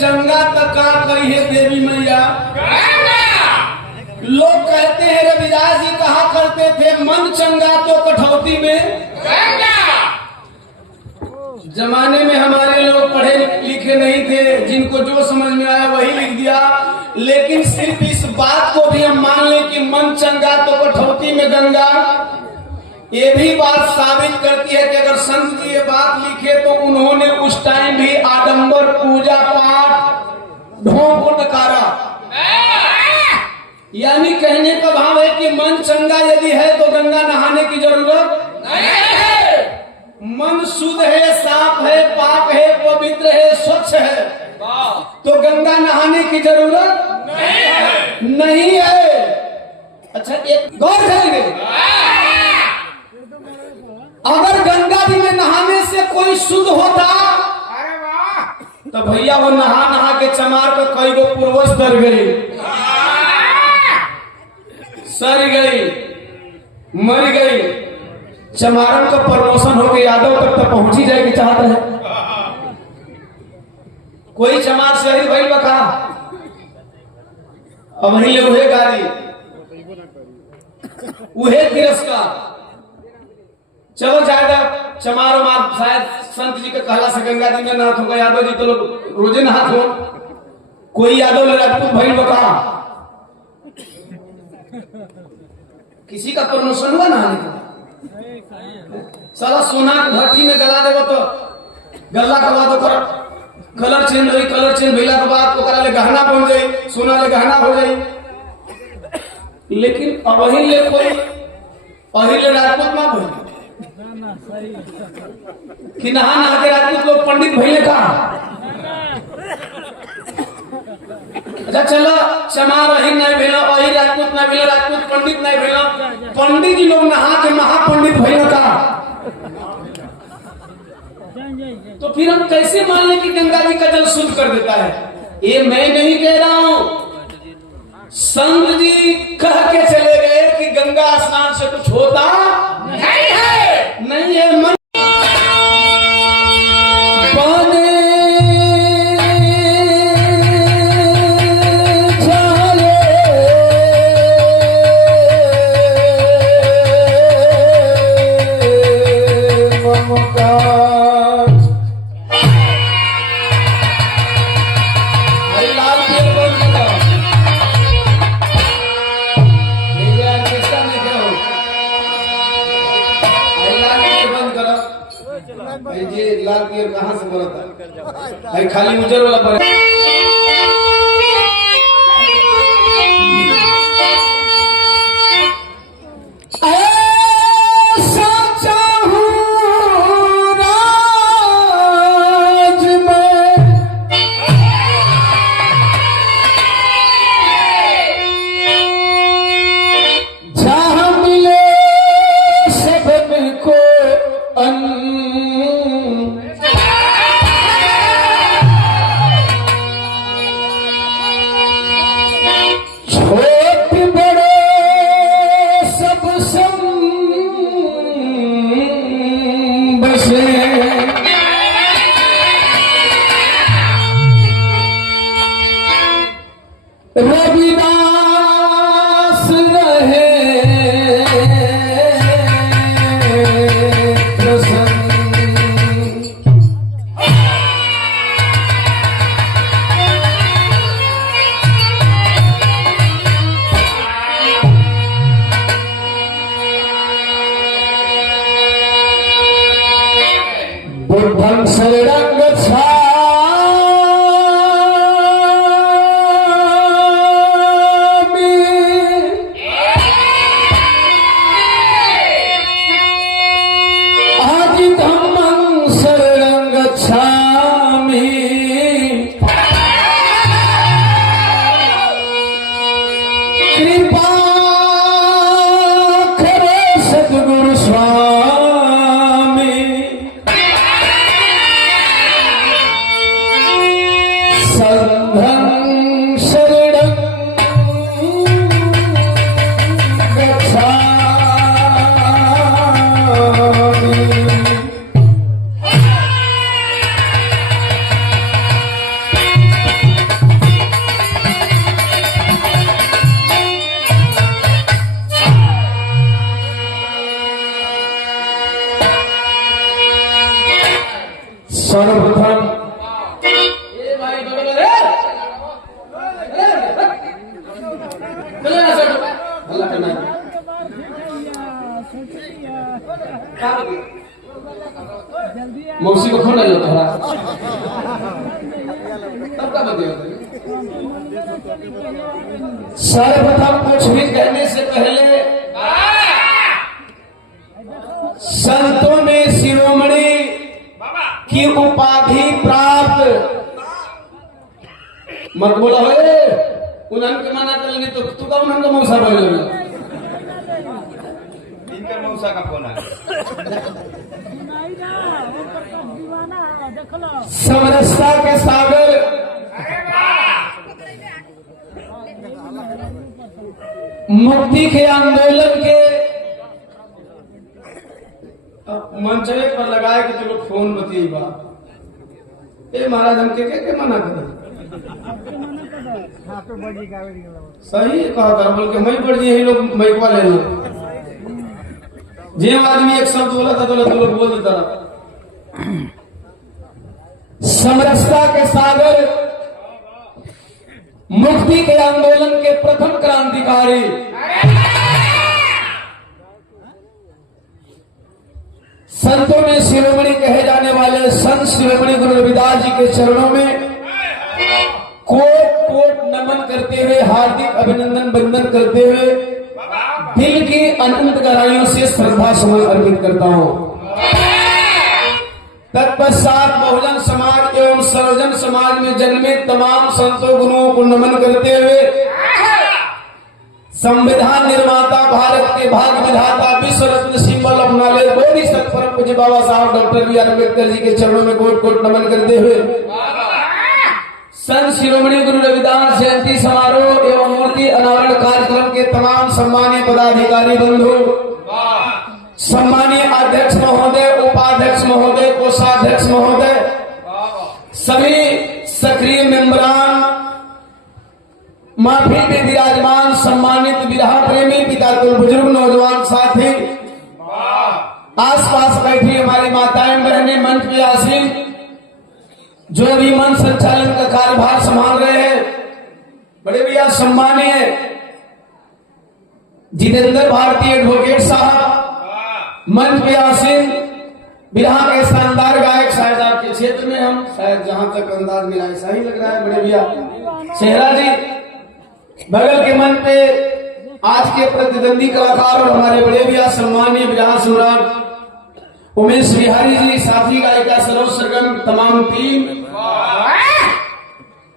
चंगा तका कही है देवी मैया। लोग कहते हैं रविदास जी कहा करते थे मन चंगा तो कठौती में। जमाने में हमारे लोग पढ़े लिखे नहीं थे, जिनको जो समझ में आया वही लिख दिया। लेकिन सिर्फ इस बात को भी हम मान लें कि मन चंगा तो कठौती में गंगा, ये भी बात साबित करती है कि अगर संत जी ये बात लिखे तो उन्होंने उस टाइम भी आडंबर पूजा पाठ ढोंग को नकारा। यानी कहने का भाव है कि मन चंगा यदि है तो गंगा नहाने की जरूरत नहीं है। मन शुद्ध है, साफ है, पाक है, पवित्र है, स्वच्छ है, तो गंगा नहाने की जरूरत नहीं है। अच्छा एक गौर करेंगे, अगर गंगा जी में नहाने से कोई शुद्ध होता तो भैया वो नहा नहा के चमार का कई गो पूर्वज तर गई, सर गई, मर गई। चमारन का प्रमोशन हो गया, यादव तक तो पहुंच ही जाएगी चाहता है। कोई चमार शरीर भाई बका अब नहीं ले उहे गाड़ी उहे तिरस्कार। चलो ज्यादा चमार उमार शायद संत जी के कहला से गंगा जी में नहात होगा। यादव जी तो लोग रोजे नहात हो। कोई यादव राजपूत भाई बका किसी का प्रमोशन हुआ नहाने का, साला सोना भट्टी में गला देगा तो गला के बाद कलर चेंज हुई, कलर चेंज भइला के बाद ओकरा ले गहना बन गई, सोना ले गहना हो गई। लेकिन अब वही ले कोई अहिल राजपूत ना भइल कि नहा नहा के राजपूत लोग पंडित भइले का। अच्छा चलो चमार अहिल नहीं भेला, अहिल राजपूत नहीं भेला, राजपूत पंडित नहीं भेला, पंडित जी लोग नहा के महापंडित भइले का। तो फिर हम कैसे मान लें कि गंगा जी का जल शुद्ध कर देता है? ये मैं नहीं कह रहा हूं, संत जी कह के चले गए कि गंगा स्नान से कुछ होता नहीं है, नहीं है। मन लाल पियर कहां से बोला था भाई? खाली उजर वाला पर का बदल। सर्वप्रथम कुछ भी कहने से पहले संतों में शिरोमणि की उपाधि प्राप्त मत बोला है उन्हन मना कर लेनी तो तू कब उन्हन का मौसा बोल लगा इनका मौसा का फोन है। समरसता के सागर मुक्ति के आंदोलन के मंच पर लगाए कि चलो फोन बतिए बात ए महाराज हम के मना कर सही कहा था बोल के मैं पड़ गई यही लोग मैकवा ले लो जे आदमी एक शब्द बोला था तो लोग बोल देता रहा। समरसता के सागर मुक्ति के आंदोलन के प्रथम क्रांतिकारी संतों में शिरोमणि कहे जाने वाले संत शिरोमणि गुरु रविदास जी के चरणों में कोट कोट नमन करते हुए हार्दिक अभिनंदन वंदन करते हुए दिल की अनंत गहराइयों से श्रद्धा सुमन अर्पित करता हूं। तत्पश्चात बहुजन समाज एवं सर्वजन समाज में जन्मे तमाम संतों गुरुओं को नमन करते हुए संविधान निर्माता भारत के भाग्य विधाता विश्व रत्न सिंबल अपना ले बोधी सतपरम पूज्य बाबा साहब doctor B are Ambedkar ji के चरणों में कोट कोट नमन करते हुए संत शिरोमणि गुरु रविदास जयंती समारोह एवं मूर्ति अनावरण कार्यक्रम के तमाम सम्मानीय पदाधिकारी बंधु, सम्मानीय अध्यक्ष महोदय, उपाध्यक्ष महोदय, कोषाध्यक्ष महोदय, सभी सक्रिय मेंबरान, महफिल में विराजमान सम्मानित विरहा प्रेमी पिता कुल बुजुर्ग नौजवान साथी, आसपास बैठी हमारी माताएं बहनें, मंच पे आसीन जो भी मंच संचालन का कार्यभार संभाल रहे हैं, बड़े भैया सम्मानीय जितेंद्र भारती एडवोकेट साहब, मंच पे आसीन बिरहा के शानदार गायक, शायद आपके क्षेत्र में हम शायद जहां तक अंदाज मिला ऐसा ही लग रहा है, बड़े भैया सेहरा जी, बगल के मंच पे आज के प्रतिद्वंदी कलाकार और हमारे बड़े भैया सम्मानीय बिरहा सम्राट उमेश बिहारी जी, साथी गायिका सरोज सरगम, तमाम टीम,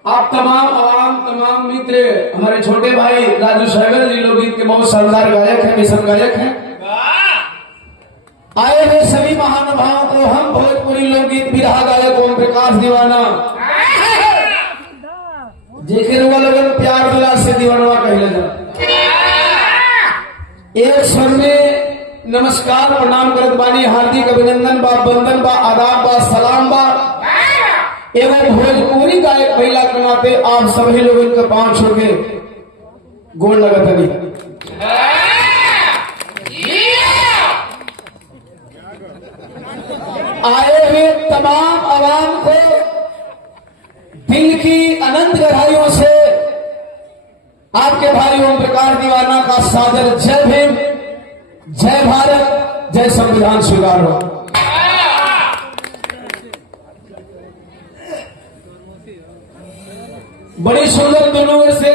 आप तमाम आवाम, तमाम मित्र, हमारे छोटे भाई राजू सहगल जी लोकगीत के बहुत शानदार गायक हैं, मिशन गायक हैं, आए हुए सभी महानुभावों को हम भोजपुरी लोकगीत बिरहा गायक ओम प्रकाश दीवाना जेके लोगन प्यार दुलार से दीवानवा कहले जा एक स्वर में नमस्कार प्रणाम करत बानी, हार्दिक अभिनंदन बा, वंदन बा, आदाब बा, सलाम बा एवं भोजपुरी गायक महिला के नाते आप सभी लोगों के पांव छू के गोड़ लगत हनी। आए हुए तमाम आवाम को दिल की अनंत गहराइयों से आपके भाई ओम प्रकाश दीवाना का सादर जय भीम, जय भारत, जय संविधान स्वीकार हो। बड़ी सुंदर मनोहर से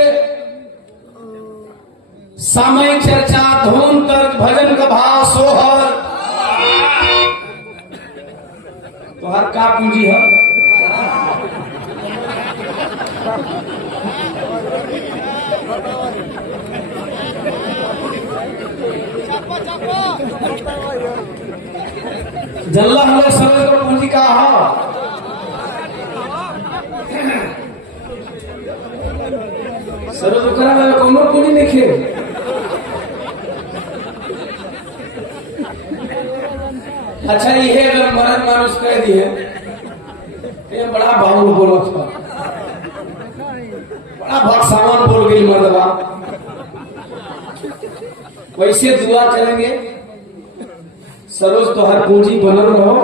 सामयिक चर्चा, धूम तर्क, भजन का भाव, सोहर तो हर का पूंजी है। जल्ला हमारे समय को पूंजी का है सरोज करा वाला कौनो पूंजी नहीं खे अच्छा ये अगर मरद मानुष कह दिए ये बड़ा बाबू बोलो था, बड़ा भक्सावन बोल गई मर्दबा, वैसे दुआ करेंगे सरोज तो हर पूंजी बनल रहो।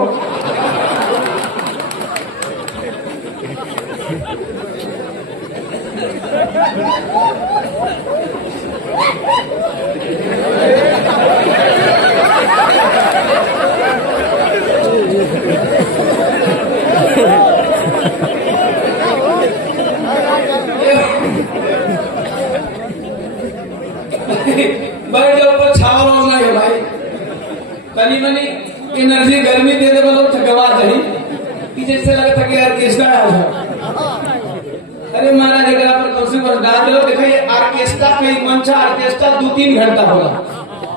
बस डाल दो। देखिए ऑर्केस्ट्रा के मंचा ऑर्केस्ट्रा 2-3 घंटा होला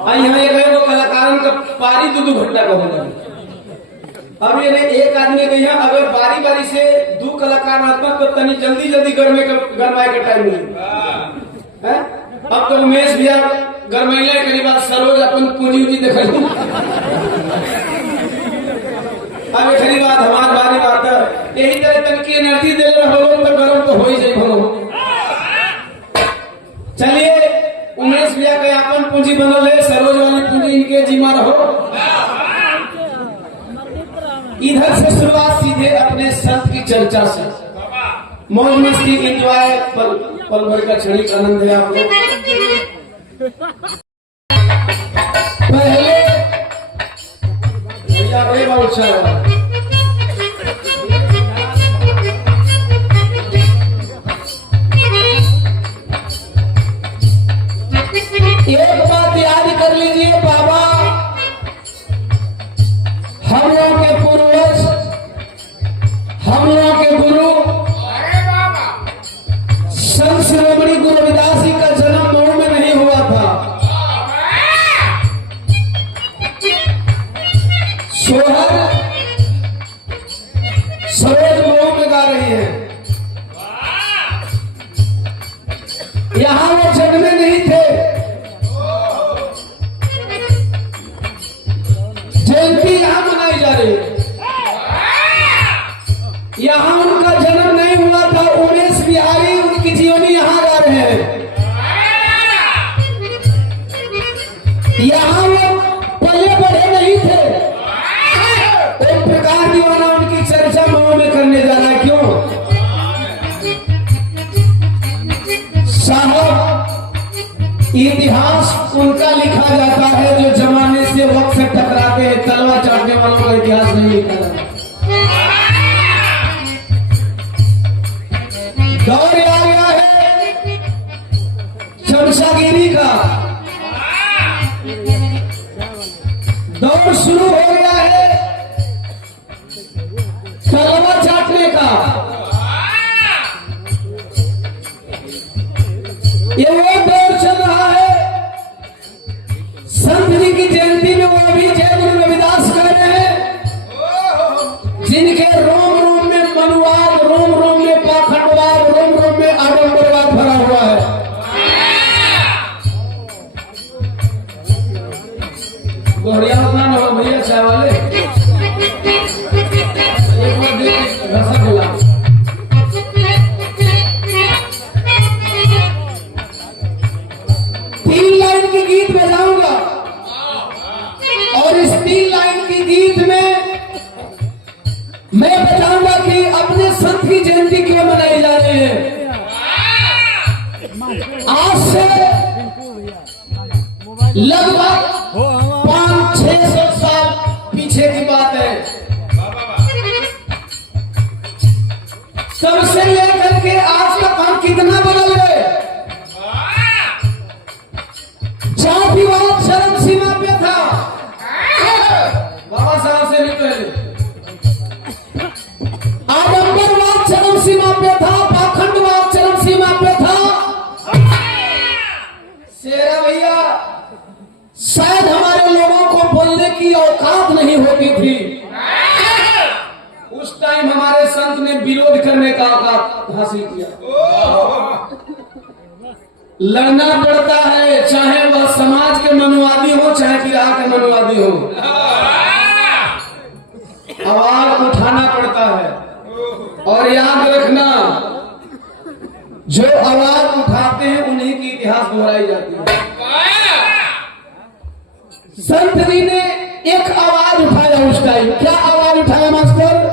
और यहाँ एक कलाकार का पारी 2-2 घंटा का होला। अब ये एक आदमी के यहाँ अगर बारी बारी से 2 कलाकार आता तो तनी जल्दी जल्दी गरमाए का टाइम मिले। अब तो उमेश भैया गरमैले के बाद सरोज अपन पूंजी उजी देख अब खरी बात हमार बारी बात है। यही तरह तन की एनर्जी दे रहे हो तो गरम तो हो ही जाए भलो। चलिए उमेश भैया के अपन पूंजी बनल है, सरोज वाली पूंजी इनके जिम्मा रहो। इधर से शुरुआत सीधे अपने संत की चर्चा से। मौज मस्ती एंजॉय पल भर का क्षणिक आनंद है आपको। पहले भैया बहुत एक बात याद कर लीजिए बाबा, हम लोगों के पूर्वज, हम लोगों के गुरु संत शिरोमणि गुरु रविदास जी का जन्म मऊ में नहीं हुआ था। सोहर सरोज मऊ में गा रही है। यहां वो जन्मे नहीं थे, जयंती यहां मनाई जा रही है। यहां उनका जन्म नहीं हुआ था। उमेश बिहारी उनकी जीवनी यहां गा रहे हैं। यहां वो पले बढ़े नहीं थे। एक प्रकार दीवाना उनकी चर्चा मऊ में करने जा रहा है। क्यों साहब, इतिहास उनका लिखा जाता है जो जमाने से वक्त से टकराते हैं। तलवार चाटने वालों का इतिहास नहीं लिखा जाता। दौर आ गया है चमचागिरी का, दौर शुरू हो गया है तलवार चाटने का। ये वो दौर चल रहा है। संत जी की जयंती में वो भी जय गुरु रविदास कर रहे हैं, जिनके रोम रोम में मनुवाद, रोम रोम में पाखंडवाद, रोम रोम में आडंबरवाद भरा हुआ है। गोहरिया उतना न हो भैया चाय वाले, एक बार देख रसगुल्ला। गीत बजाऊंगा और इस 3 लाइन की गीत में मैं बताऊंगा कि अपने संत की जयंती क्यों मनाई जा रही है। आज से लगभग 500-600 साल पीछे की बात है। तब से लेकर के आज तक हम कितना बदल गए। जातिवाद चरम सीमा पे था बाबा साहब से भी पहले, आडंबरवाद चरम सीमा पे था, पाखंडवाद चरम सीमा पे था। शेरा भैया शायद हमारे लोगों को बोलने की औकात नहीं होती थी। उस टाइम हमारे संत ने विरोध करने का औकात हासिल किया। लड़ना पड़ता है, चाहे वह समाज के मनुवादी हो चाहे किराए के मनुवादी हो। आवाज उठाना पड़ता है और याद रखना जो आवाज उठाते हैं उन्हीं की इतिहास दोहराई जाती है। संत जी ने एक आवाज उठाया उस टाइम। क्या आवाज उठाया मास्टर?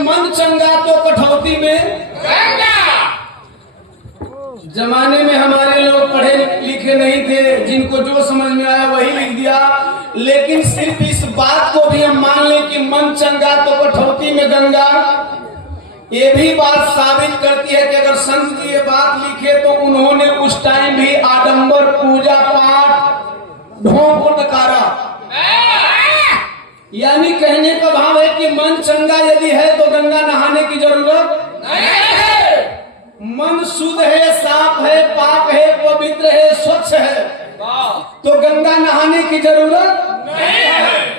मन चंगा तो कठौती में गंगा। जमाने में हमारे लोग पढ़े लिखे नहीं थे, जिनको जो समझ में आया वही लिख दिया। लेकिन सिर्फ इस बात को भी हम मान लें कि मन चंगा तो कठौती में गंगा, ये भी बात साबित करती है कि अगर संत जी ये बात लिखे तो उन्होंने उस टाइम भी आडंबर पूजा पाठ ढोंग को नकारा। यानी कहने का भाव है कि मन चंगा यदि है तो गंगा नहाने की जरूरत नहीं है। मन शुद्ध है, साफ है, पाक है, पवित्र है, स्वच्छ है, तो गंगा नहाने की जरूरत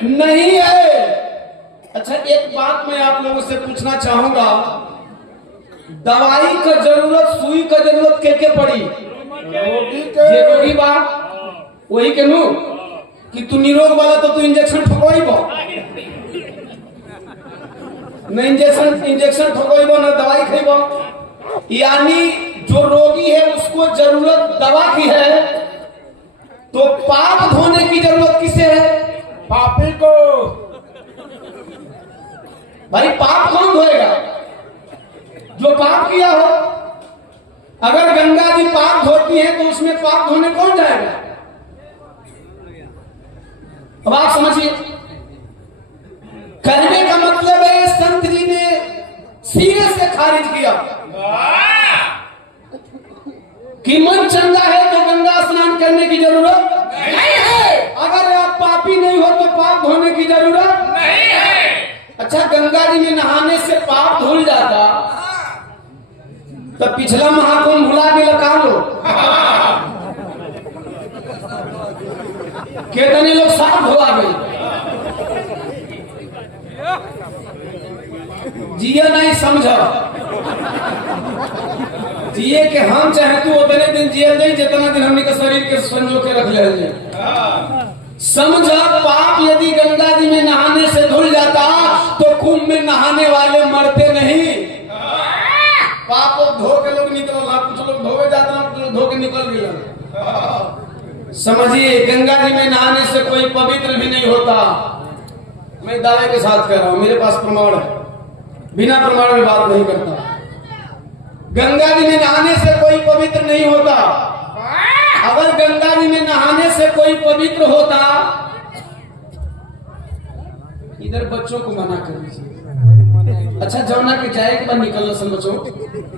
नहीं है। अच्छा, एक बात मैं आप लोगों से पूछना चाहूंगा, दवाई का जरूरत, सुई का जरूरत के पड़ी? रोगी बा वही के नु कि तू निरोग वाला तो तू इंजेक्शन ठोकवाइबो न, इंजेक्शन ठोकवाइबो न दवाई खाइबो। यानी जो रोगी है उसको जरूरत दवा की है, तो पाप धोने की जरूरत किसे है? पापी को। भाई पाप कौन धोएगा? जो पाप किया हो। अगर गंगा जी पाप धोती है तो उसमें पाप धोने कौन जाएगा? अब आप समझिए, कहने का मतलब है संत जी ने सीधे से खारिज किया कि मन चंगा है तो गंगा स्नान करने की जरूरत नहीं है। अगर आप पापी नहीं हो तो पाप धोने की जरूरत नहीं है। अच्छा, गंगा जी में नहाने से पाप धुल जाता तो पिछला महाकुंभ भुला के लगा लो। कितने लोग साफ धोआ गए, जिया नहीं समझा, जिए के हम चाहे तू उतने दिन जिया जाए जितना दिन हमने का शरीर के संजो के रख ले। समझा, पाप यदि गंगा जी में नहाने से धुल जाता तो कुंभ में नहाने वाले मरते नहीं। पाप धो के लोग निकल, कुछ लोग धोवे जाते, कुछ लोग धो के निकल गए। समझिए, गंगा जी में नहाने से कोई पवित्र भी नहीं होता। मैं दावे के साथ कह रहा हूं, मेरे पास प्रमाण है, बिना प्रमाण में बात नहीं करता। गंगा जी में नहाने से कोई पवित्र नहीं होता। अगर गंगा जी में नहाने से कोई पवित्र होता, इधर बच्चों को मना कर दीजिए। अच्छा, जमुना के जाए के बाद निकलना सन बच्चों,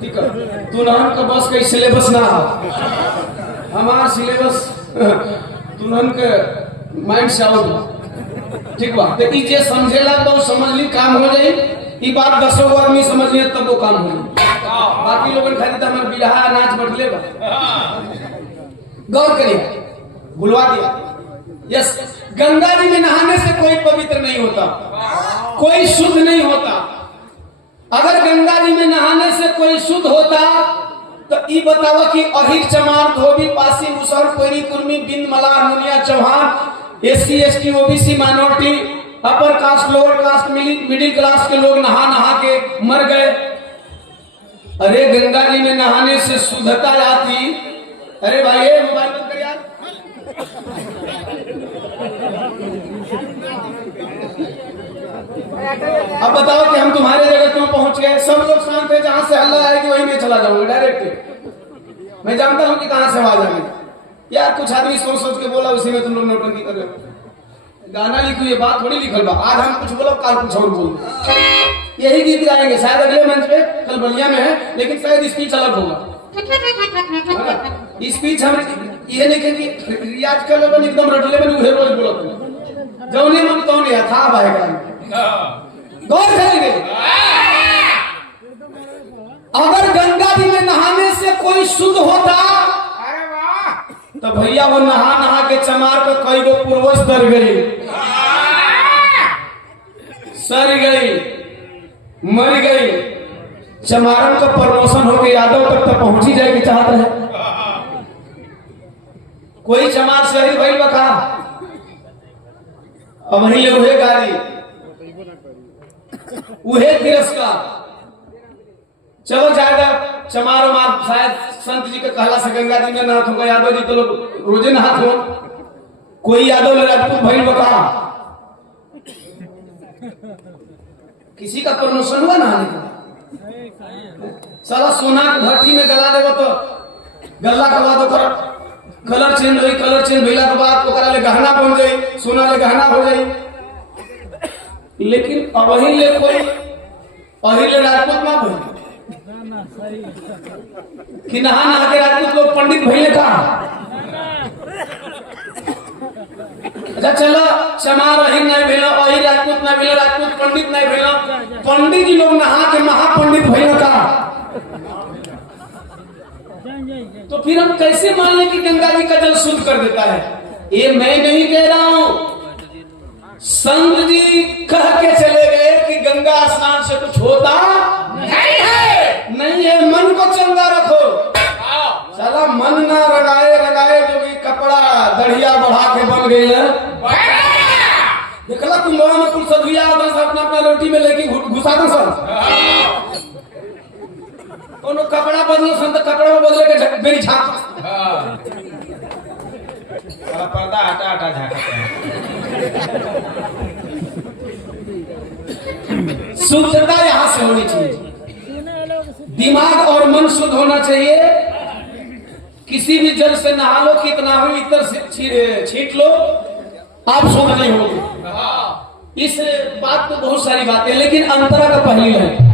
ठीक है? तू नहन का बस का सिलेबस ना हो, हमारा सिलेबस तुरंत के माइंड से आओ, ठीक बा? तो जे समझेला तो समझ ली, काम हो जाए। ये बात 10 आदमी समझ लिया तब वो काम हो जाए। बाकी लोगों ने खाली तो हमारे बिरहा नाच बटले बा। गौर करिए, भुलवा दिया। यस, गंगा जी में नहाने से कोई पवित्र नहीं होता, कोई शुद्ध नहीं होता। अगर गंगा जी में नहाने से कोई शुद्ध होता तो ये बतावा कि अहिर, चमार, धोबी, पासी, मुसहर, कोयरी, कुर्मी, बिंद, मलार, मुनिया, Chauhan, SC ST OBC minority, upper caste, lower caste, middle class के लोग नहा नहा के मर गए। अरे गंगा जी में नहाने से शुद्धता आती। अरे भाई, ये मोबाइल बंद कर यार। अब बताओ कि हम तुम्हारे जगह क्यों पहुंच गए? सब लोग शांत है, जहां से हल्ला आएगी वही में चला जाऊंगा डायरेक्ट। मैं जानता हूं कि कहां से आवाज आ गई। यार कुछ आदमी सोच सोच के बोला, उसी में तुम लोग नौटंकी कर रहे हो। गाना लिखो, ये बात थोड़ी लिखल बा। आज हम कुछ बोलो, कल कुछ और बोल, यही गीत गाएंगे। शायद अगले मंच पे, कल बलिया में है, लेकिन शायद स्पीच अलग होगा। स्पीच हम ये नहीं कि रियाज कर लो, एकदम रटले में उहे रोज बोलो, जौने मन तो नहीं था भाई। गौर करेंगे, अगर गंगा जी में नहाने से कोई शुद्ध होता तो भैया वो नहा नहा के चमार को कई गो पूर्वज तर गई, सर गई, मर गई। चमारन का प्रमोशन हो गया, यादव तक तो पहुंच ही जाएगी चाहता है। कोई चमार शरीर भाई बका, अब वही उहे गाड़ी, उहे तिरस्कार। चलो ज्यादा चमार उमार, शायद संत जी के कहला से गंगा जी में नहात होगा। यादव जी तो लोग रोजे नहात हो। कोई यादव राजपूत भाई बका, किसी का प्रमोशन हुआ नहाने के बाद? साला सोना के भट्टी में गला देबो तो गल्ला के बाद ओकर कलर चेंज होई, कलर चेंज भइला के बाद ओकरा ले गहना बन जाई, सोना ले गहना हो जाई। लेकिन अबही ले कोई अही ले राजपूत ना भइल कि नहा नहा के राजपूत लोग पंडित भइले का। अच्छा चलो चमार अही नहीं भेल, अही राजपूत नहीं भेल, राजपूत पंडित नहीं भेल, पंडित जी लोग नहा के महापंडित भइल का। तो फिर हम कैसे मान लें कि गंगा जी का जल शुद्ध कर देता है? ये मैं नहीं कह रहा हूं, संत जी कह के चले गए कि गंगा स्नान से कुछ होता नहीं है। नहीं है, मन को चंगा रखो। साला मन ना रगाए रगाए जो भी कपड़ा दढ़िया बढ़ा के बन गई है। देखला तुम लोगों में कुछ सदुया अपना अपना रोटी में लेके घुसा दो सर। कोनो कपड़ा बदलो सन तो कपड़ा में बदले के मेरी झाँक पर्दा हटा हटा झाँका। शुद्धता यहाँ से होनी चाहिए, दिमाग और मन शुद्ध होना चाहिए। किसी भी जल से नहा लो, कितना हो इतर से छीट लो, आप शुद्ध नहीं होंगे। इस बात तो बहुत सारी बातें, लेकिन अंतरा का पहली है